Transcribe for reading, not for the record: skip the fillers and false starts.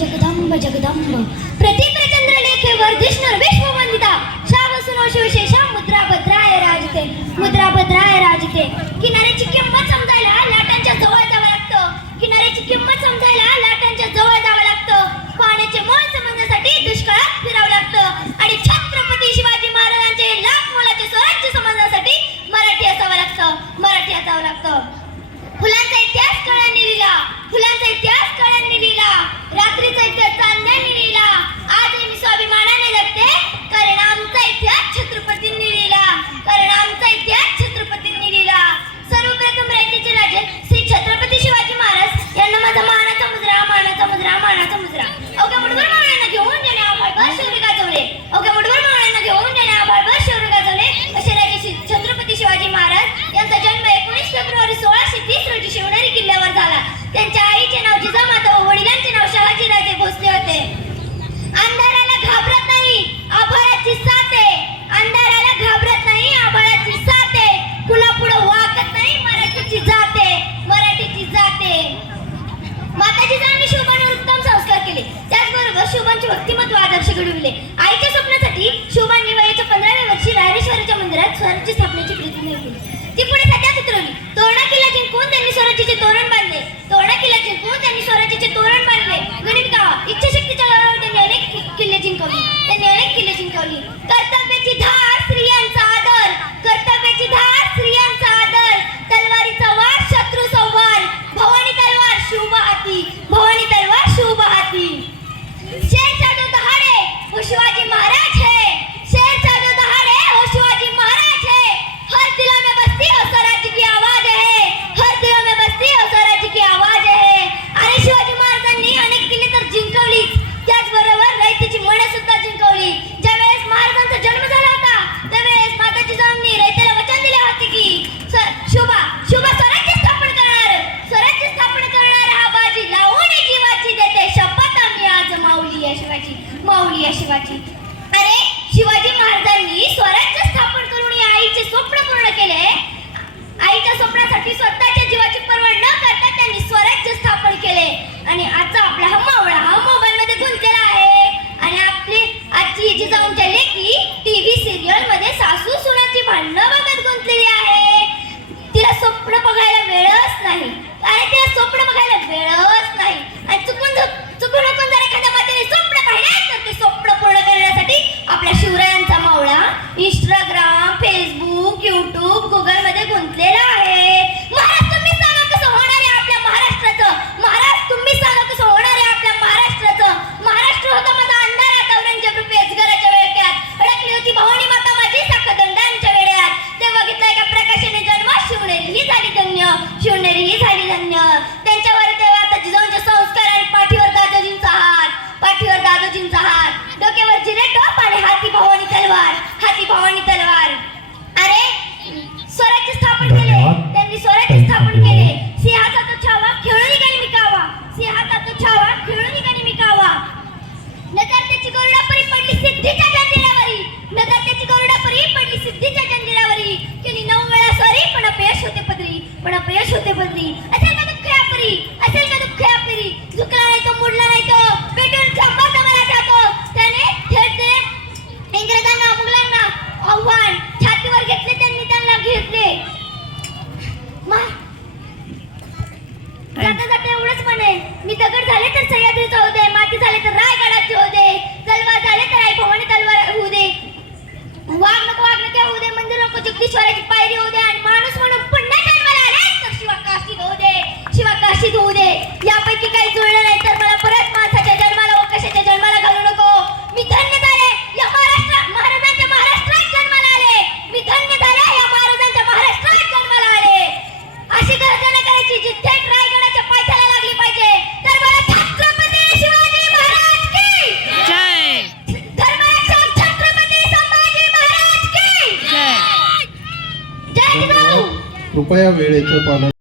जगदंब जगदंब प्रतिप्रचंद्र लेखे वर्धिष्णुर विश्ववंदिता शावसुनो शिवशेषा मुद्रा भद्राय राजते मुद्रा भद्राय राजते। किनाऱ्याची किंमत समजायला लाटांच्या जवळ जावं लागतं, किनाऱ्याची किंमत समजायला लाटांच्या जवळ जावं लागतं, पाण्याचे मोल समजण्यासाठी दुष्काळात फिरावं लागतं आणि छत्रपती शिवाजी महाराजांचे लाख मोलाचे स्वराज्य समजण्यासाठी मराठी असावं लागतं, मराठी असावं लागतं। फुलांचा इतिहास कळ्यांनी लिहिला, फुलांचा इतिहास कळ्यांनी लिहिला, रात्रीचा इतिहास चांदण्यांनी लिहिला, आजही मी स्वाभिमानाने जगते कारण आमचा इतिहास छत्रपतींनी लिहिला, कारण आमचा इतिहास छत्रपतींनी लिहिला। सर्वप्रथम राज्याचे राजे श्री छत्रपती शिवाजी महाराज यांना माझा मानाचा मुजरा, मानाचा मुजरा, मानाचा मुजरा। अवघ्या मुठभर मावळ्यांना घेऊन त्याने आभाळभर शौर्य गाजवले, अवघ्या मुठभर मावळ्यांना घेऊन त्याने आभाळभर शौर्य गाजवले। असे राजे छत्रपती शिवाजी महाराज यांचा जन्म 19 फेब्रुवारी 1630 रोजी शिवनेरी किल्ल्यावर झाला। त्यांच्या आईचे नाव जिजामाता व वडिलांचे नाव शहाजी राजे भोसले होते। अंधाराला घाबरत नाही आभाळाची साथ आहे, अंधाराला घाबरत नाही आभाळाची साथ आहे, कुणापुढे वाकत नाही मराठीची जाते, मराठीची जाते। माता जिजाऊंनी शिवबांवर उत्तम संस्कार केले, त्याचबरोबर शिवबांचे व्यक्तिमत्व आदर्श घडविले। आईच्या स्वप्नासाठी शिवबांनी वयाच्या 15व्या वर्षी रायरेश्वराच्या मंदिरात स्वराज्य स्थापनेची प्रतिज्ञा केली। ती पुढे सध्यात उतरवली। तोरणा किल्ला जिंकून त्यांनी स्वराज्याचे तोरण बांधले, तोरणा किल्ला जिंकून त्यांनी स्वराज्याचे तोरण बांधले। गणित गावा इच्छाशक्तीच्या जोरावर त्यांनी अनेक किल्ले जिंकवली, त्यांनी अनेक किल्ले जिंकवली। कर्तव्याची धार स्त्रियांचा आदर, कर्तव्याची धार स्त्रियांचा आदर, तलवारीचा वार शत्रू संवार, भवानी तलवार शुभ हाती, भवानी तलवार शुभ हाती। शेर जादू दहाड़े वो शिवाजी महाराज है, शेर जादू दहाड़े वो शिवाजी महाराज है, हर दिलों में बसती हो स्वराज्य की आवाज है, हर दिलों में बसती हो स्वराज्य की आवाज है। आणि शिवाजी महाराजांनी अनेक किल्ले तर जिंकवलीच, त्याचबरोबर रयतेची मन सुद्धा जिंकवली। ज्यावेळेस महाराजांचा जन्म झाला होता त्यावेळेस माता जिजाऊंनी रयतेला वचन दिले होते की शुभ स्वराज्य स्थापन करणार, स्वराज्य स्थापन करणार हा बाजी लावून जीवाची देते शपथ आम्ही आज माऊली या शिवाजी, माऊली या शिवाजी। अरे शिवाजी महाराजांनी स्वराज्य स्थापन करून या आईचे स्वप्न पूर्ण केले, आईच्या स्वप्नासाठी स्वतःच्या जीवाची पर्वा न करता त्यांनी स्वराज्य स्थापन केले। आणि आजचा आपला हा मावळा हा मोबाईल मध्ये गुंतलेला आहे आणि आपली आजची जिजाऊंच्या लेकी टीव्ही सिरियल मध्ये सासू सुनाची भांडणं बघत गुंतलेली आहे। तिला स्वप्न बघायला वेळच नाही, अरे तिला स्वप्न बघायला वेळच नाही। आणि चुकून जर एखाद्या मातेने स्वप्न पाहिले तर ते स्वप्न पूर्ण करण्यासाठी आपल्या शिवरायांचा मावळा इंस्टाग्राम, फेसबुक, युट्यूब, गुगल मध्ये गुंतलेला आहे। महाराज तुम्ही सांगा कसं होणार आहे आपल्या महाराष्ट्राचं, महाराज तुम्ही सांगा कसं होणार आहे आपल्या महाराष्ट्राचं। महाराष्ट्र होता माझा अंधारात औरंगजेब रूपी अजगराच्या वेळक्यात, अडकली होती भवानी माता माझी साखदंडांच्या वेड्यात, ते बघितलं एका प्रकाशाने जन्म शिवनेरी ही झाली धन्य, शिवनेरी ही झाली धन्य। त्यांच्यावर तेव्हा आता जिजाऊंचे संस्कार आणि पाठीवर दादोजींचा हात, पाठीवर दादोजींचा हात, डोक्यावर जिरेटोप आणि हाती भवानी तलवार, हाती भवानी तलवार। अरे स्वराज्य स्थापन केले त्यांनी, स्वराज्य स्थापन केले। सिंहाचा तो छावा खेळून गाणी मिकावा, सिंहाचा तो छावा खेळून गाणी मिकावा। नजर त्याची गरुडापरी पडली सिद्धीच्या जंजिरावरी, नजर त्याची गरुडापरी पडली सिद्धीच्या जंजिरावरी, केली 9 वेळा सॉरी पण अपयश होते पदरी, पण अपयश होते पदरी। असेल का दुःख या परी, असेल का दुःख या परी, झुकला नाही तो मुडला नाही तो, पेटून खांबाचा मला जातो। त्याने थेट इंग्रजांना मुघलांना आव्हान छातीवर घेतले, त्यांनी त्यांना घेतले। जाता जाता एवढंच म्हणे, मी दगड झाले तर सह्याद्रीचा होऊ दे, माती झाले तर रायगडाचे होऊ दे, तलवार झाले तर आई भवानी तलवार होऊ दे, वाघ नको होऊ दे, मंदिर नको जगदीश्वराची पायरी होऊ दे, आणि माणूस म्हणून पुन्हा जन्माला आले तर शिवा काशीत होऊ दे, शिवा काशीत होऊ दे। यापैकी काही जुळलं नाही तर मला परत माणसाच्या जन्माला व कशाच्या जन्माला घालू नको। मी धन्य झाले या महाराजांच्या महाराष्ट्रात जन्माला आले, मी धन्य झाले या महाराजांच्या महाराष्ट्रात जन्माला आले। अशी गर्जना करायची जी थेट रायगडाच्या पायथ्याला लागली पाहिजे। तर मला छत्रपती शिवाजी महाराज की जय, धर्मरक्षक छत्रपती संभाजी महाराज की जय, जय जिजाऊ। कृपया वेळेचं पालन